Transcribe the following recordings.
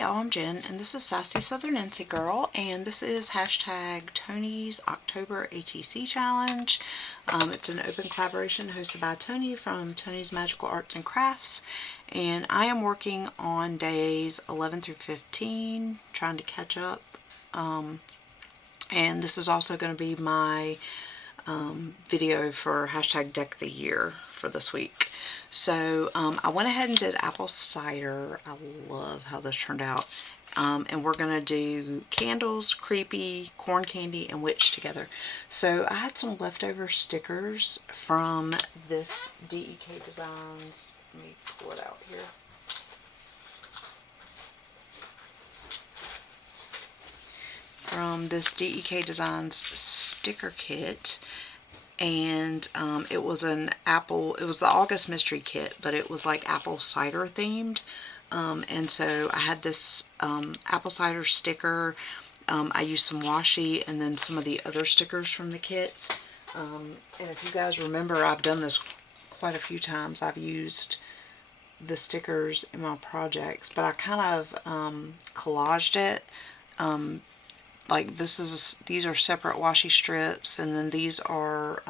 y'all, I'm Jen, and this is Sassy Southern Nancy Girl, and this is hashtag Tony's October ATC Challenge. It's an open collaboration hosted by Tony from Tony's Magical Arts and Crafts, and I am working on days 11 through 15, trying to catch up, and this is also going to be my video for hashtag Deck the Year for this week. So I went ahead and did apple cider. I love how this turned out. And we're going to do candles, creepy, corn candy, and witch together. So I had some leftover stickers from this DEK Designs. Let me pull it out here. From this DEK Designs sticker kit. And it was an apple, it was the August mystery kit, but it was like apple cider themed. And so I had this apple cider sticker. I used some washi and then some of the other stickers from the kit. And if you guys remember, I've done this quite a few times. I've used the stickers in my projects, but I kind of collaged it. Like these are separate washi strips, and then these are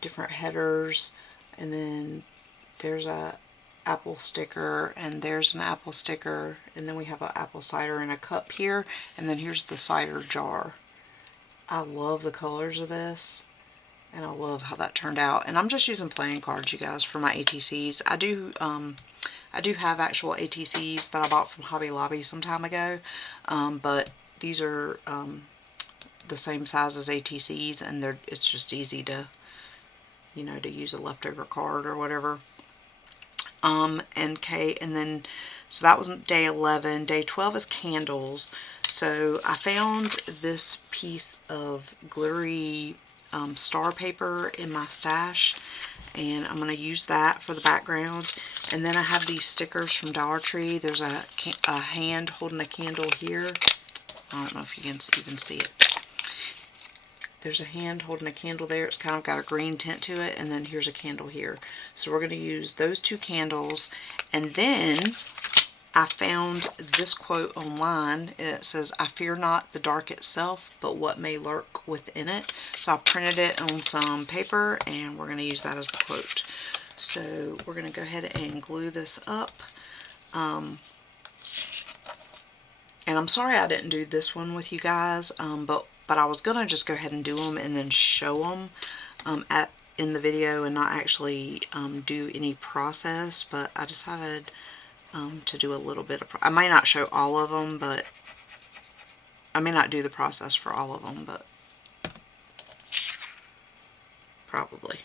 different headers, and then there's a apple sticker, and there's an apple sticker, and then we have an apple cider in a cup here, and then here's the cider jar. I love the colors of this, and I love how that turned out. And I'm just using playing cards, you guys, for my ATCs. I do have actual ATCs that I bought from Hobby Lobby some time ago, but these are the same size as ATCs, and it's just easy to, you know, to use a leftover card or whatever. And then, so that was day 11. Day 12 is candles. So I found this piece of glittery star paper in my stash, and I'm going to use that for the background. And then I have these stickers from Dollar Tree. There's a hand holding a candle here. I don't know if you can even see it. There's a hand holding a candle there. It's kind of got a green tint to it, and then here's a candle here. So we're going to use those two candles. And then I found this quote online, and it says, "I fear not the dark itself, but what may lurk within it." So I printed it on some paper, and we're going to use that as the quote. So we're going to go ahead and glue this up. And I'm sorry I didn't do this one with you guys, but I was going to just go ahead and do them and then show them in the video and not actually do any process, but I decided to do a little bit of, I may not show all of them, but I may not do the process for all of them, but probably.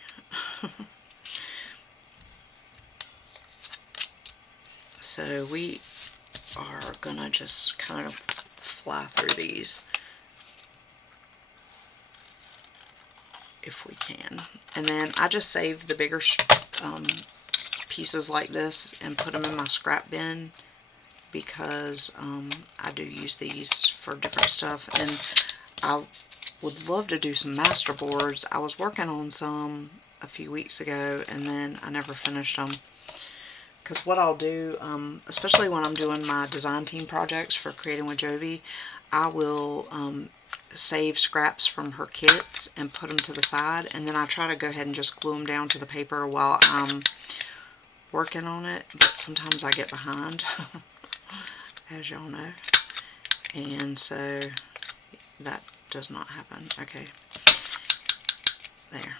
So we are gonna just kind of fly through these if we can. And then I just saved the bigger pieces like this and put them in my scrap bin, because I do use these for different stuff, and I would love to do some master boards. I was working on some a few weeks ago, and then I never finished them. Because what I'll do, especially when I'm doing my design team projects for Creating with Jovi, I will save scraps from her kits and put them to the side, and then I try to go ahead and just glue them down to the paper while I'm working on it. But sometimes I get behind, as y'all know, and so that does not happen. Okay, there.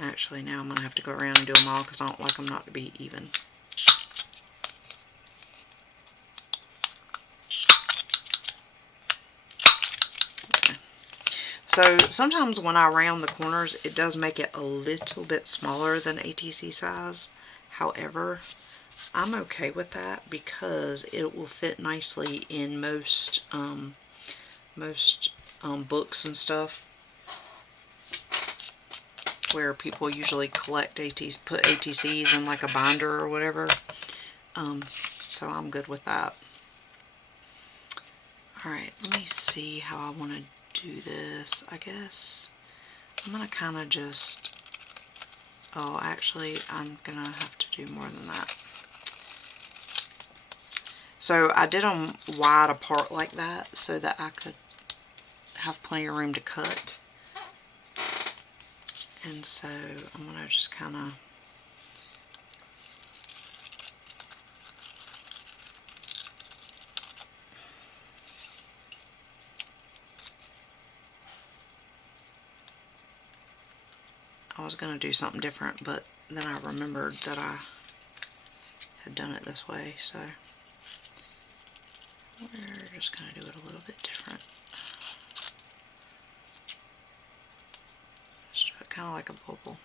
Actually, now I'm going to have to go around and do them all, because I don't like them not to be even. So sometimes when I round the corners, it does make it a little bit smaller than ATC size. However, I'm okay with that, because it will fit nicely in most books and stuff, where people usually collect put ATCs in like a binder or whatever. So I'm good with that. Alright, let me see how I want to do this. I guess I'm going to kind of just, oh, actually I'm going to have to do more than that. So I did them wide apart like that so that I could have plenty of room to cut. And so I'm going to just kind of I was going to do something different, but then I remembered that I had done it this way, so we're just going to do it a little bit different. Just do it kind of like a bubble.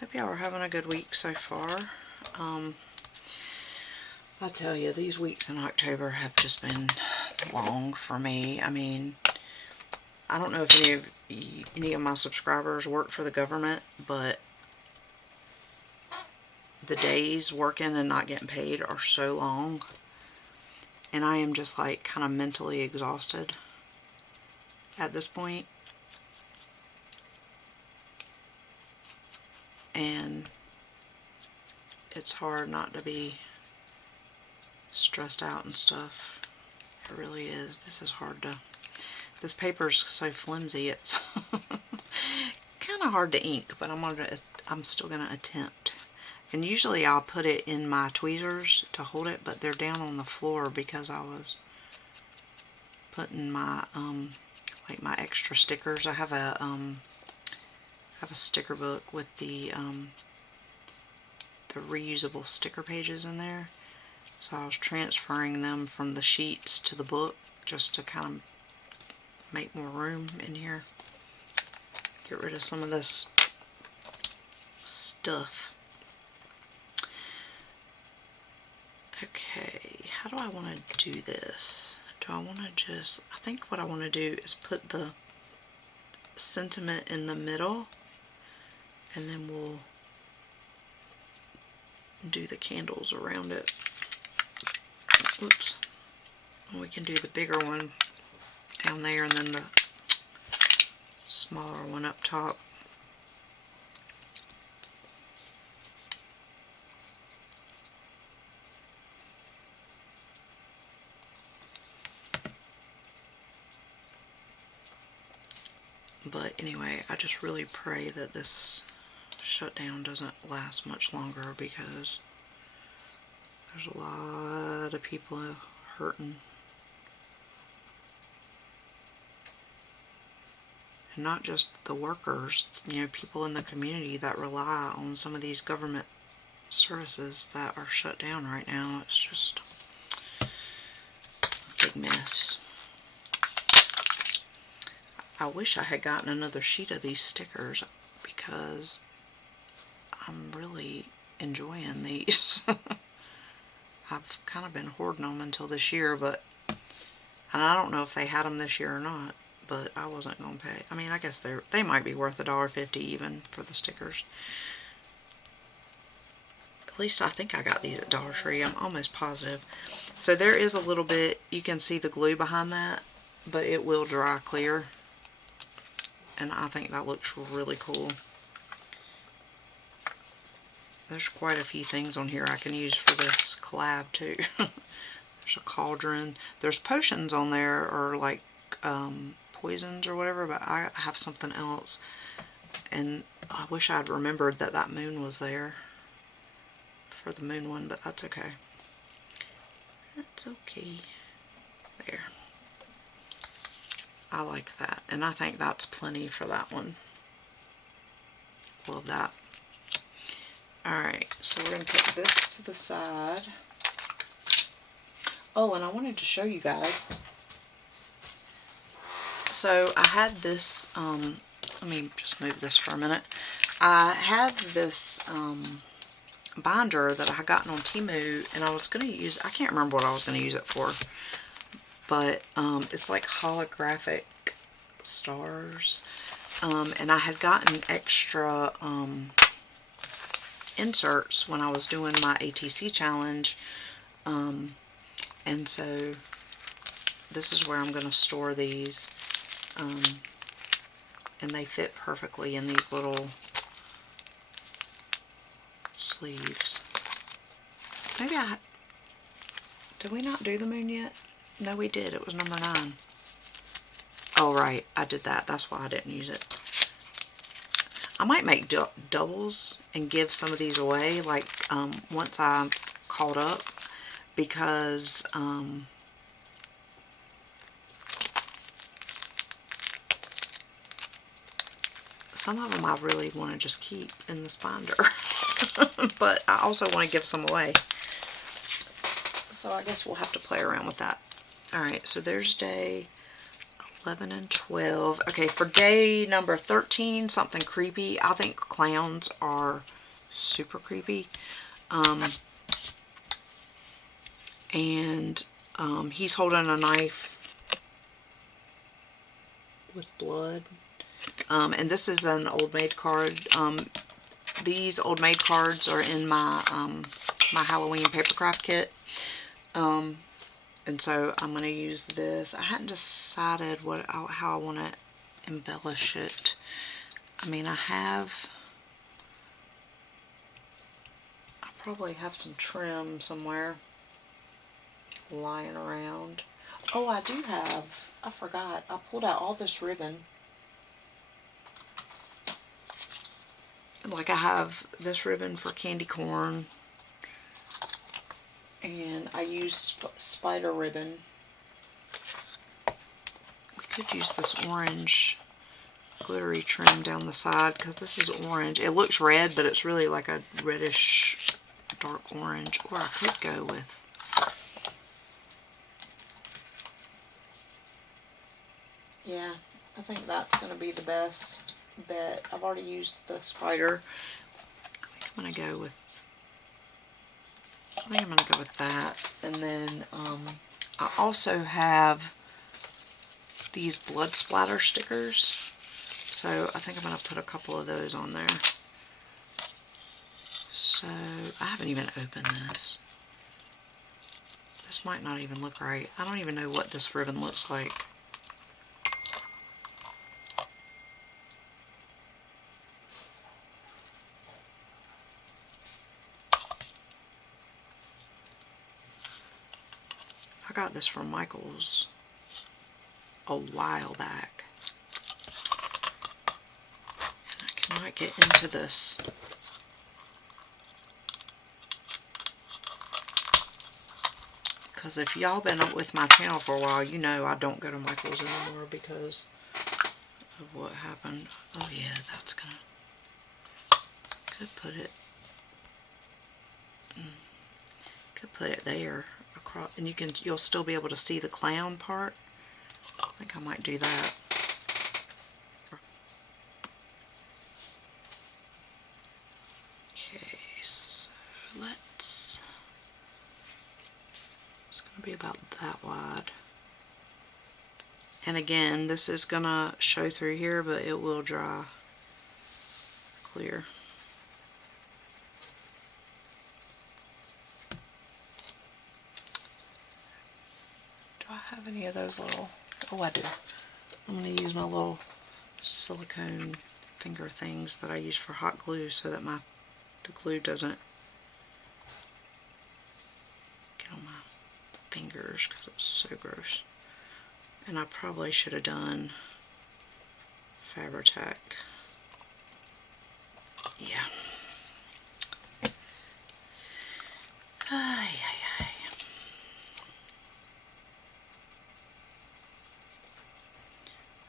Hope y'all are having a good week so far. I tell you, these weeks in October have just been long for me. I mean, I don't know if any of my subscribers work for the government, but the days working and not getting paid are so long, and I am just like kind of mentally exhausted at this point. And it's hard not to be stressed out and stuff. It really is. This is hard to, this paper's so flimsy, it's kind of hard to ink, but I'm still gonna attempt. And usually I'll put it in my tweezers to hold it, but they're down on the floor because I was putting my like my extra stickers. I have a sticker book with the reusable sticker pages in there. So I was transferring them from the sheets to the book just to kind of make more room in here. Get rid of some of this stuff. Okay, how do I want to do this? Do I want to just, I think what I want to do is put the sentiment in the middle, and then we'll do the candles around it. Oops. We can do the bigger one down there and then the smaller one up top. But anyway, I just really pray that this shutdown doesn't last much longer, because there's a lot of people hurting. And not just the workers, you know, people in the community that rely on some of these government services that are shut down right now. It's just a big mess. I wish I had gotten another sheet of these stickers, because I'm really enjoying these. I've kind of been hoarding them until this year, but, and I don't know if they had them this year or not, but I wasn't going to pay. I mean, I guess they might be worth $1.50 even for the stickers. At least I think I got these at Dollar Tree. I'm almost positive. So there is a little bit, you can see the glue behind that, but it will dry clear. And I think that looks really cool. There's quite a few things on here I can use for this collab too. There's a cauldron. There's potions on there, or like poisons or whatever, but I have something else. And I wish I'd remembered that that moon was there for the moon one, but that's okay. That's okay. There. I like that, and I think that's plenty for that one. Love that. Alright, so we're going to put this to the side. Oh, and I wanted to show you guys. So I had this, let me just move this for a minute. I had this binder that I had gotten on Temu, and I was going to use, I can't remember what I was going to use it for, but it's like holographic stars, and I had gotten extra inserts when I was doing my ATC challenge, and so this is where I'm going to store these. and they fit perfectly in these little sleeves. Maybe did we not do the moon yet? No, we did. It was number 9. Oh, right. I did that. That's why I didn't use it. I might make doubles and give some of these away, like, once I'm caught up, because, some of them I really want to just keep in this binder. But I also want to give some away. So I guess we'll have to play around with that. Alright, so there's day 11 and 12. Okay, for day number 13, something creepy. I think clowns are super creepy. And he's holding a knife with blood. And this is an Old Maid card. These Old Maid cards are in my my Halloween paper craft kit. And so I'm going to use this. I hadn't decided how I want to embellish it. I mean, I probably have some trim somewhere lying around. Oh, I do have. I forgot. I pulled out all this ribbon. Like, I have this ribbon for candy corn. And I used spider ribbon. We could use this orange glittery trim down the side because this is orange. It looks red, but it's really like a reddish dark orange. Or I could go with yeah, I think that's going to be the best bet. I've already used the spider. I think I'm going to go with that. And then I also have these blood splatter stickers. So I think I'm going to put a couple of those on there. So I haven't even opened this. This might not even look right. I don't even know what this ribbon looks like. I got this from Michael's a while back. And I might get into this. Because if y'all been with my channel for a while, you know I don't go to Michael's anymore because of what happened. Oh yeah, that's gonna... Could put it there across, and you'll still be able to see the clown part. I think I might do that. Okay, so it's gonna be about that wide. And again, this is gonna show through here, but it will dry clear. Do I have any of those little... Oh, I do. I'm going to use my little silicone finger things that I use for hot glue so that the glue doesn't get on my fingers because it's so gross. And I probably should have done Fabri-Tac. Yeah. Ay, ay, ay.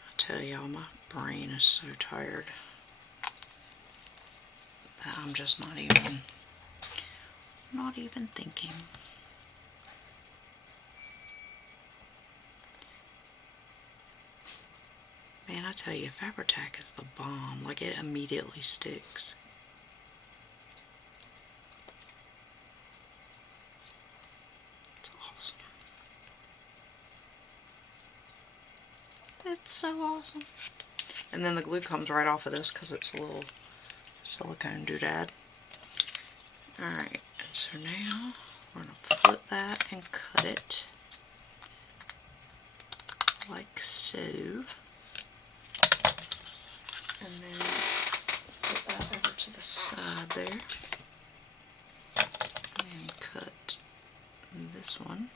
I tell y'all, my brain is so tired that I'm just not even thinking. Man, I tell you, Fabri-Tac is the bomb. Like, it immediately sticks. It's awesome. It's so awesome. And then the glue comes right off of this because it's a little silicone doodad. Alright, and so now we're going to flip that and cut it like so. And then put that over to the side there. And cut this one.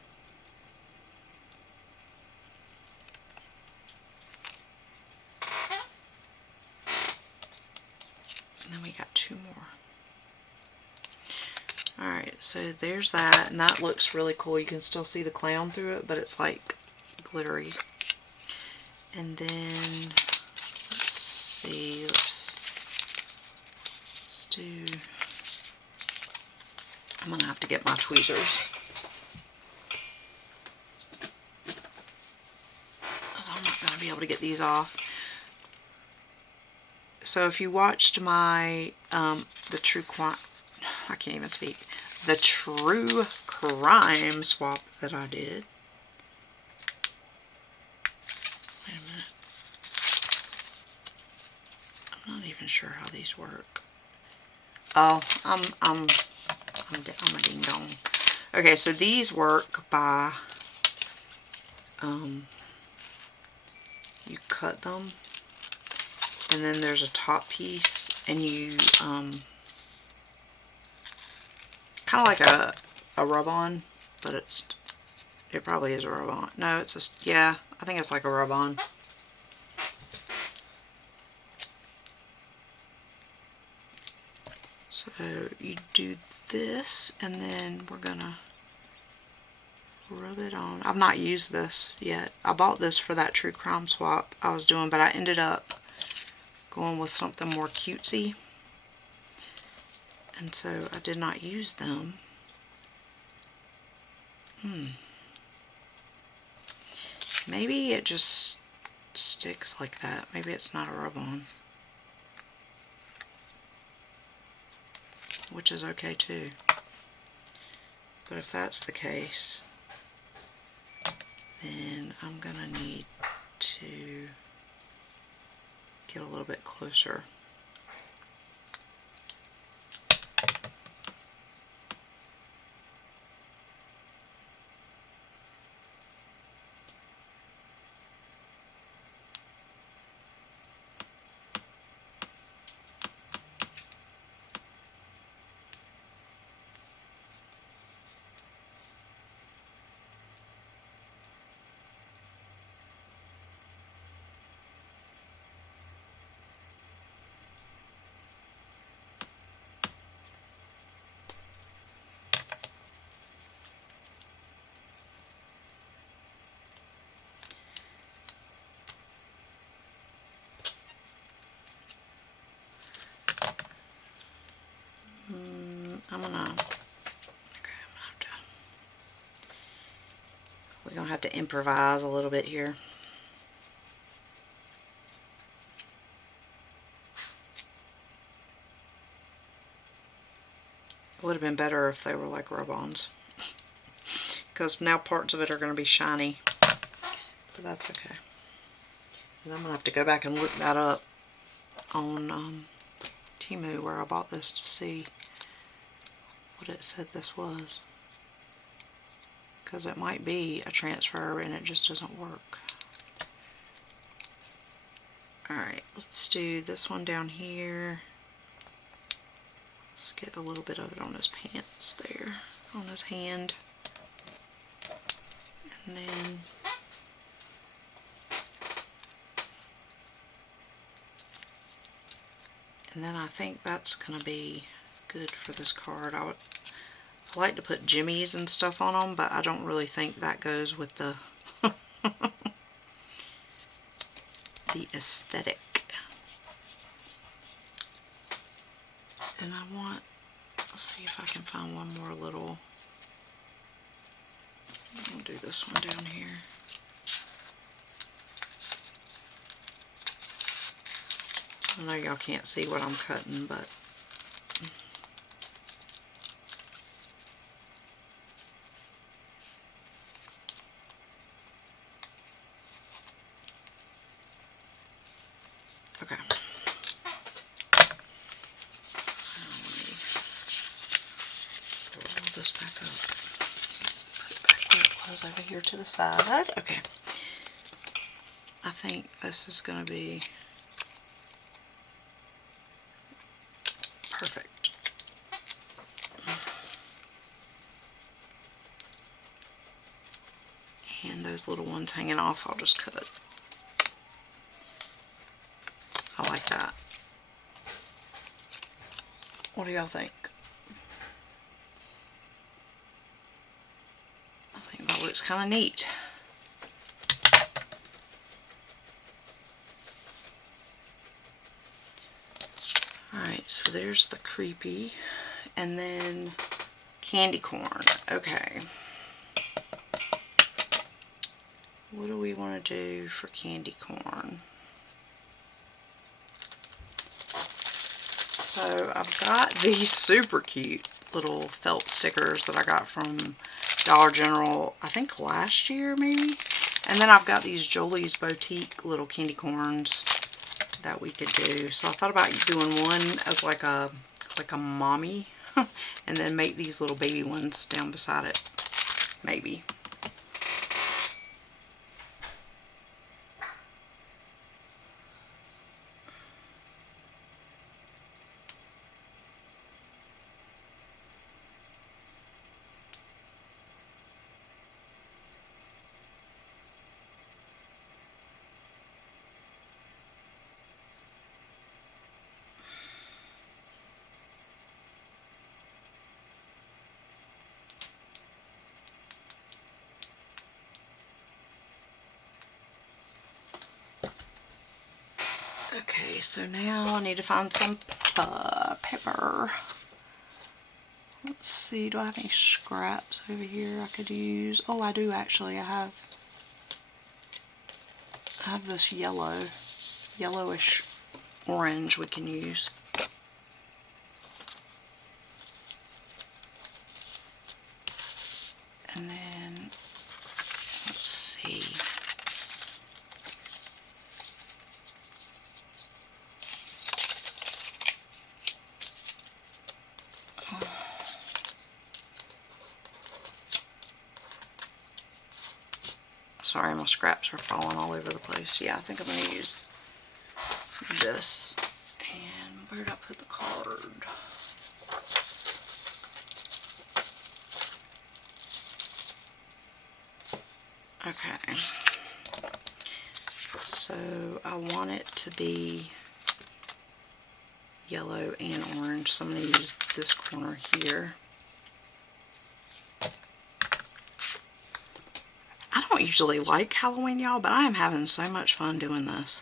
And then we got 2 more. Alright, so there's that, and that looks really cool. You can still see the clown through it, but it's like glittery. And then, let's see, let's do, I'm going to have to get my tweezers. Because I'm not going to be able to get these off. So if you watched my, the true crime, I can't even speak, the true crime swap that I did. Wait a minute. I'm not even sure how these work. Oh, I'm a ding dong. Okay, so these work by, you cut them, and then there's a top piece, and you, kind of like a rub-on, but it probably is a rub-on. No, it's just, yeah, I think it's like a rub-on. So you do this, and then we're gonna rub it on. I've not used this yet. I bought this for that true crime swap I was doing, but I ended up going with something more cutesy, and so I did not use them. Maybe it just sticks like that. Maybe it's not a rub-on, which is okay too. But if that's the case, then I'm gonna need to get a little bit closer. We're gonna have to improvise a little bit here. It would have been better if they were like rub-ons, because now parts of it are going to be shiny, but that's okay. And I'm going to have to go back and look that up on Temu, where I bought this, to see what it said this was, because it might be a transfer and it just doesn't work. Alright, let's do this one down here. Let's get a little bit of it on his pants there, on his hand. And then I think that's going to be good for this card. I like to put jimmies and stuff on them, but I don't really think that goes with the the aesthetic. And I want, let's see if I can find one more little, I'll do this one down here. I know y'all can't see what I'm cutting, but okay. Roll this back up. Put it back where it was, over here to the side. Okay. I think this is going to be Perfect. And those little ones hanging off, I'll just cut. I like that. What do y'all think? I think that looks kind of neat. Alright, so there's the creepy. And then candy corn. Okay. What do we want to do for candy corn? So I've got these super cute little felt stickers that I got from Dollar General, I think last year maybe. And then I've got these Jolie's Boutique little candy corns that we could do. So I thought about doing one as like a mommy and then make these little baby ones down beside it. Maybe. Okay, so now I need to find some pepper. Let's see, do I have any scraps over here I could use? Oh, I do actually. I have this yellowish orange we can use. And then, let's see. Sorry, my scraps are falling all over the place. Yeah, I think I'm going to use this. And where did I put the card? Okay. So I want it to be yellow and orange, so I'm going to use this corner here. I don't usually like Halloween, y'all, but I am having so much fun doing this.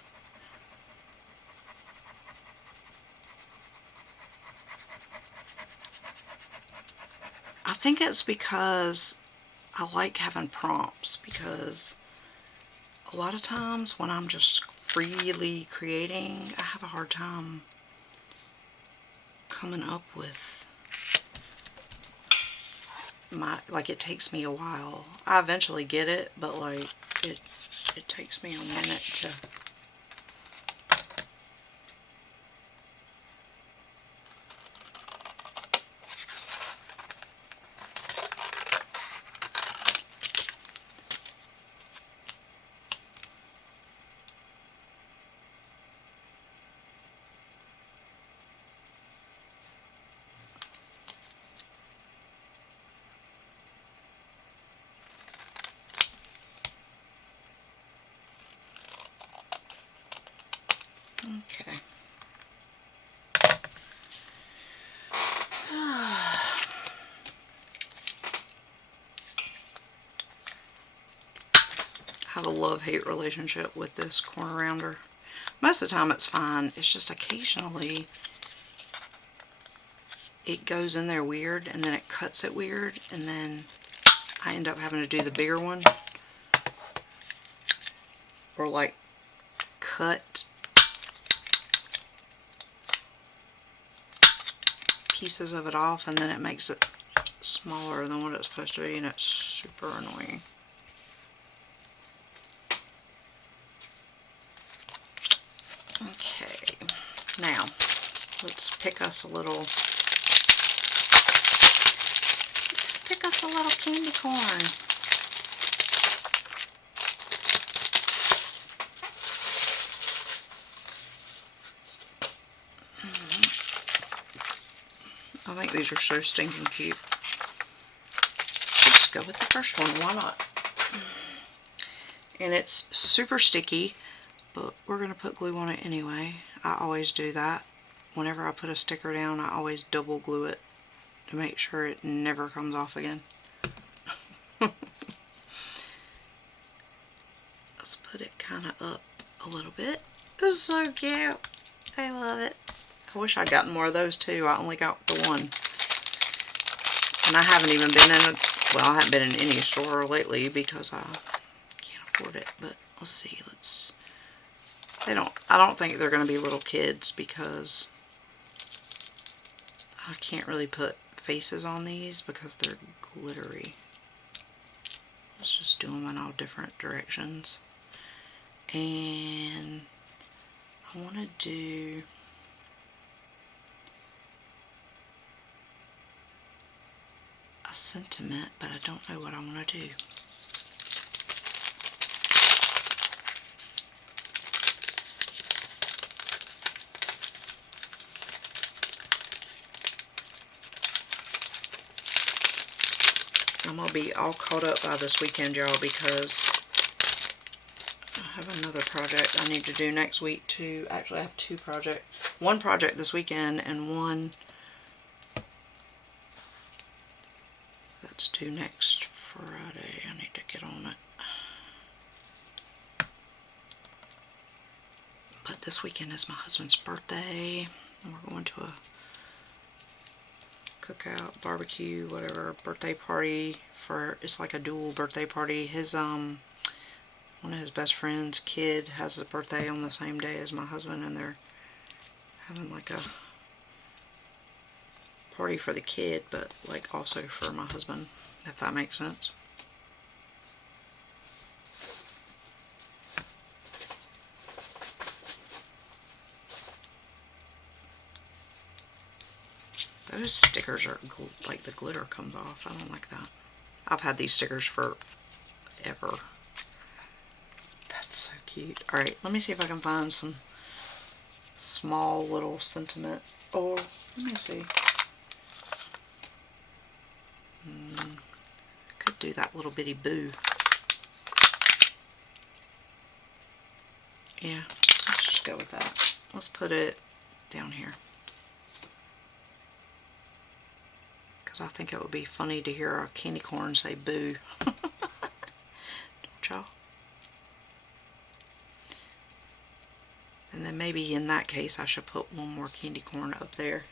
I think it's because I like having prompts, because a lot of times when I'm just freely creating, I have a hard time coming up with like it takes me a while. I eventually get it, but like it takes me a minute to. Okay. I have a love-hate relationship with this corner rounder. Most of the time it's fine. It's just occasionally it goes in there weird and then it cuts it weird and then I end up having to do the bigger one. Or like cut pieces of it off and then it makes it smaller than what it's supposed to be and it's super annoying. Okay, now let's pick us a little candy corn. I think these are so stinking cute. Let's go with the first one. Why not? And it's super sticky, but we're going to put glue on it anyway. I always do that. Whenever I put a sticker down, I always double glue it to make sure it never comes off again. Let's put it kind of up a little bit. This is so cute. I love it. I wish I'd gotten more of those too. I only got the one. And I haven't even been in I haven't been in any store lately because I can't afford it. But let's see. I don't think they're going to be little kids because I can't really put faces on these because they're glittery. Let's just do them in all different directions. And I want to do a sentiment, but I don't know what I want to do. I'm going to be all caught up by this weekend, y'all, because I have another project I need to do next week too. Actually, I have two projects. One project this weekend and one that's due next Friday. I need to get on it. But this weekend is my husband's birthday, and we're going to a cookout, barbecue, whatever, birthday party for, it's like a dual birthday party. His, one of his best friend's kid has a birthday on the same day as my husband, and they're having like a party for the kid, but like also for my husband, if that makes sense. Those stickers are like the glitter comes off. I don't like that. I've had these stickers forever. That's so cute. Alright, let me see if I can find some small little sentiment. Or, let me see. I could do that little bitty boo. Yeah, let's just go with that. Let's put it down here. Because I think it would be funny to hear a candy corn say boo. Don't y'all? And then maybe in that case I should put one more candy corn up there.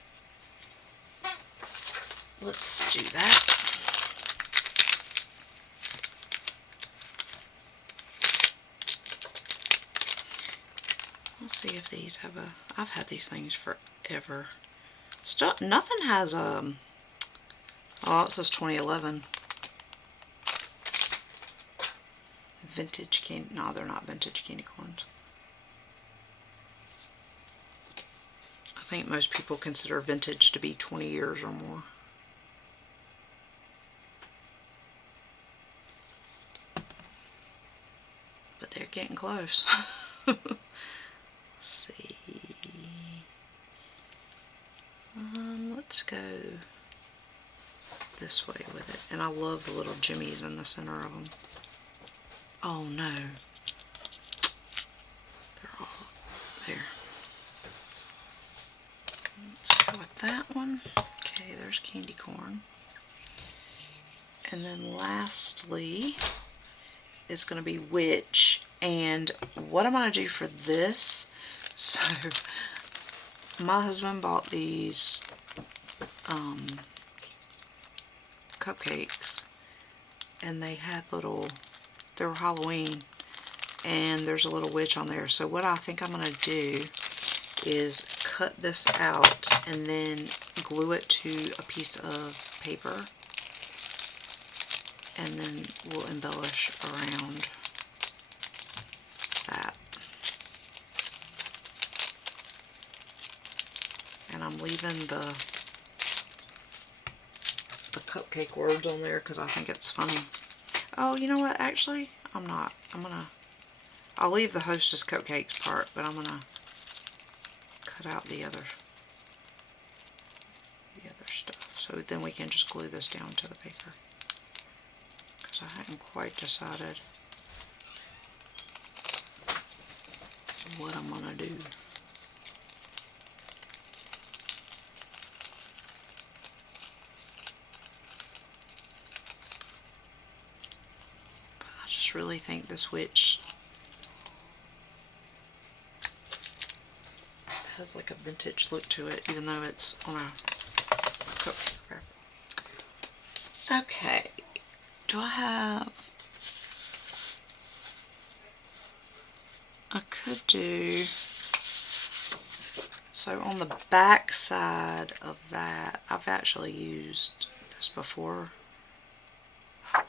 Let's do that. Let's see if these have a... I've had these things forever. Nothing has oh, it says 2011. Vintage candy. No, they're not vintage candy corns. I think most people consider vintage to be 20 years or more. But they're getting close. Let's see. Let's go this way with it. And I love the little jimmies in the center of them. Oh no. They're all there. Let's go with that one. Okay, there's candy corn. And then lastly is going to be witch. And what I'm going to do for this, so my husband bought these cupcakes, and they had they were Halloween, and there's a little witch on there. So what I think I'm going to do is cut this out and then glue it to a piece of paper, and then we'll embellish around that. And I'm leaving the cupcake words on there because I think it's funny. Oh, you know what? Actually, I'm not. I'll leave the Hostess Cupcakes part, but I'm gonna cut out the other stuff. So then we can just glue this down to the paper. Because I hadn't quite decided what I'm gonna do. But I just really think this witch has like a vintage look to it, even though it's on a cupcake wrapper. Okay, do I have... I could do... So on the back side of that, I've actually used this before.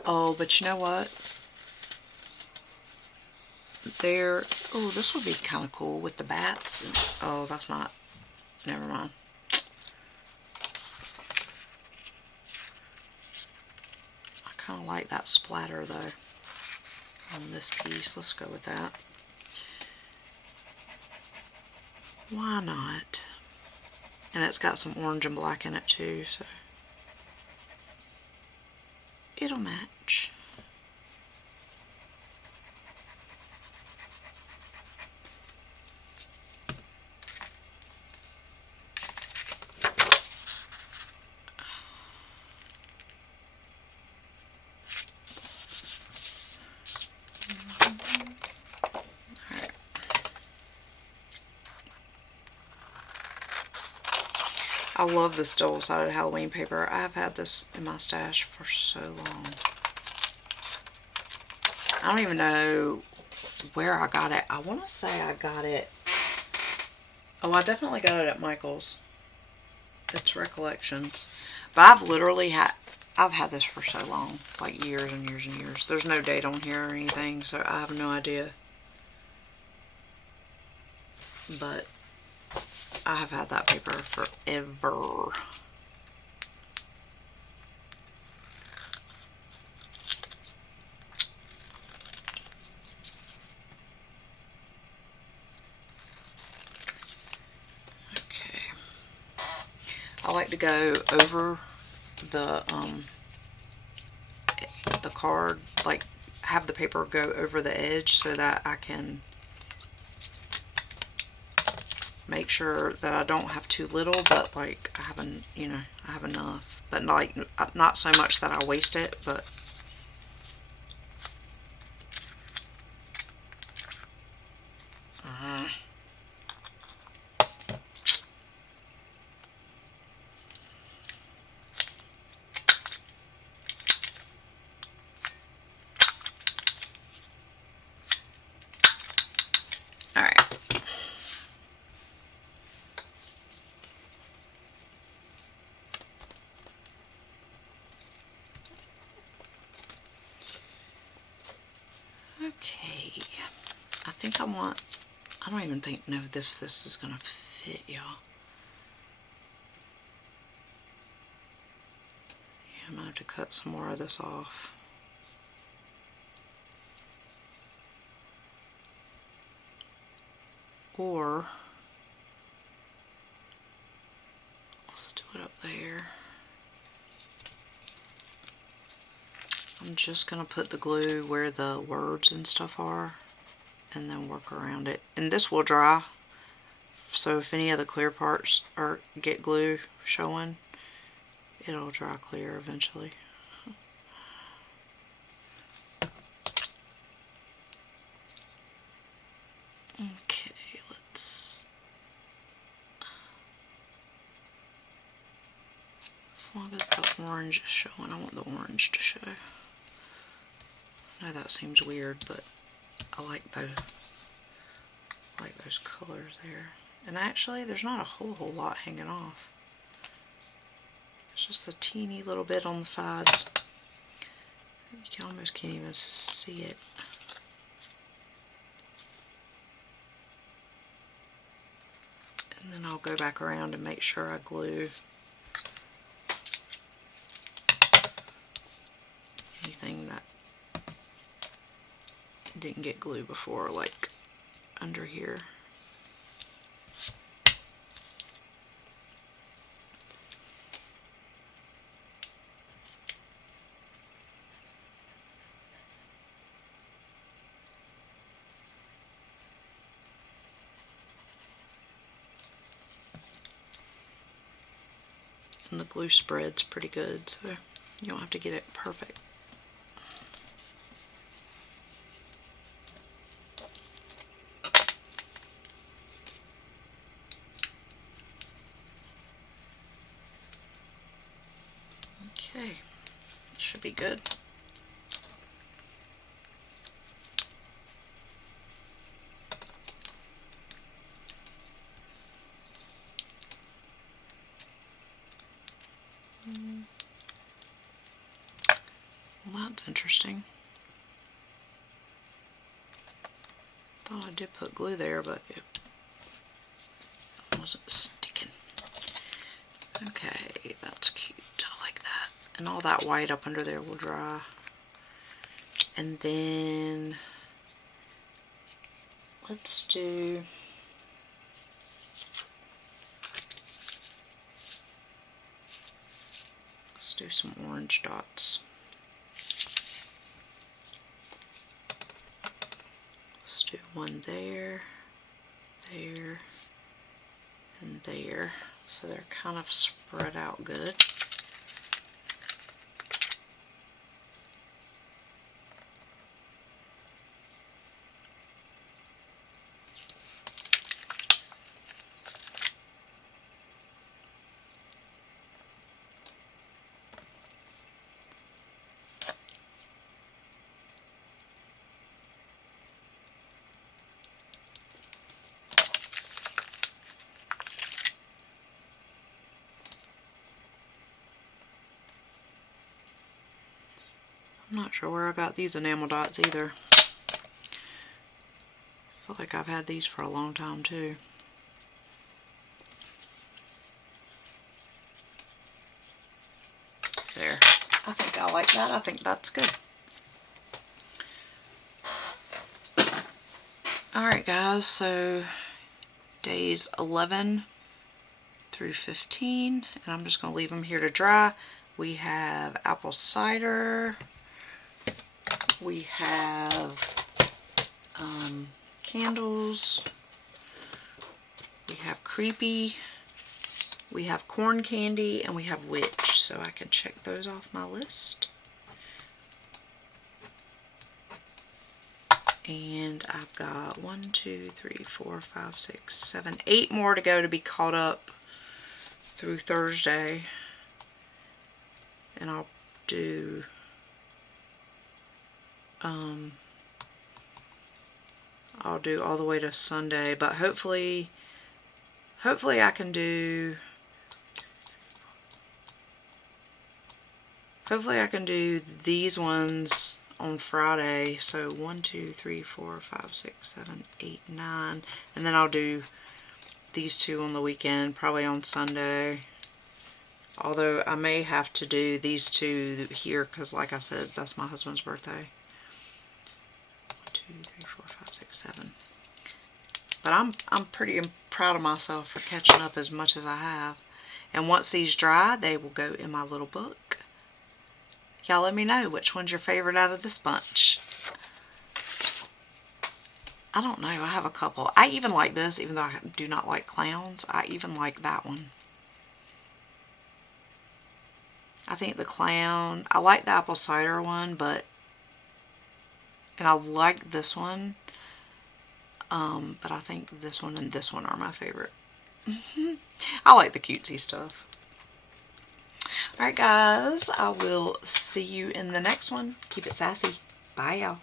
Oh, but you know what? There, oh, this would be kind of cool with the bats. Oh, that's not, never mind. I kind of like that splatter though on this piece. Let's go with that. Why not? And it's got some orange and black in it too, so it'll match. I love this double-sided Halloween paper. I've had this in my stash for so long. I don't even know where I got it. I want to say I got it. Oh, I definitely got it at Michael's. It's Recollections. But I've had this for so long. Like years and years and years. There's no date on here or anything, so I have no idea. But I have had that paper forever. Okay. I like to go over the card, like have the paper go over the edge so that I can make sure that I don't have too little, but like I have I have enough, but like not so much that I waste it, but all right. Okay, I think I don't even know if this is gonna fit, y'all. Yeah, I'm gonna have to cut some more of this off. Or let's do it up there. I'm just gonna put the glue where the words and stuff are and then work around it. And this will dry, so if any of the clear parts get glue showing, it'll dry clear eventually. Okay, as long as the orange is showing, I want the orange to show. I know that seems weird, but I like those colors there. And actually, there's not a whole lot hanging off. It's just a teeny little bit on the sides. You almost can't even see it. And then I'll go back around and make sure I glue anything that didn't get glue before, like under here. And the glue spreads pretty good, so you don't have to get it perfect. Okay, should be good. Well, that's interesting. Thought I did put glue there, but it wasn't sticking. Okay, that's cute. I like that. And all that white up under there will dry. And then let's do some orange dots. Let's do one there, there, and there. So they're kind of spread out good. I'm not sure where I got these enamel dots either. I feel like I've had these for a long time too. There. I think I like that. I think that's good. Alright guys, so days 11 through 15, and I'm just going to leave them here to dry. We have apple cider. We have candles. We have creepy. We have corn candy, and we have witch, so I can check those off my list. And I've got 1, 2, 3, 4, 5, 6, 7, 8 more to go to be caught up through Thursday. And I'll do all the way to Sunday, but hopefully I can do these ones on Friday. So 1, 2, 3, 4, 5, 6, 7, 8, 9, and then I'll do these two on the weekend, probably on Sunday. Although I may have to do these two here because, like I said, that's my husband's birthday. 1, 2, 3, 4, 5, 6, 7. But I'm pretty proud of myself for catching up as much as I have. And once these dry, they will go in my little book. Y'all let me know which one's your favorite out of this bunch. I don't know. I have a couple. I even like this, even though I do not like clowns. I even like that one. I think the clown, I like the apple cider one, and I like this one, but I think this one and this one are my favorite. I like the cutesy stuff. Alright guys, I will see you in the next one. Keep it sassy. Bye y'all.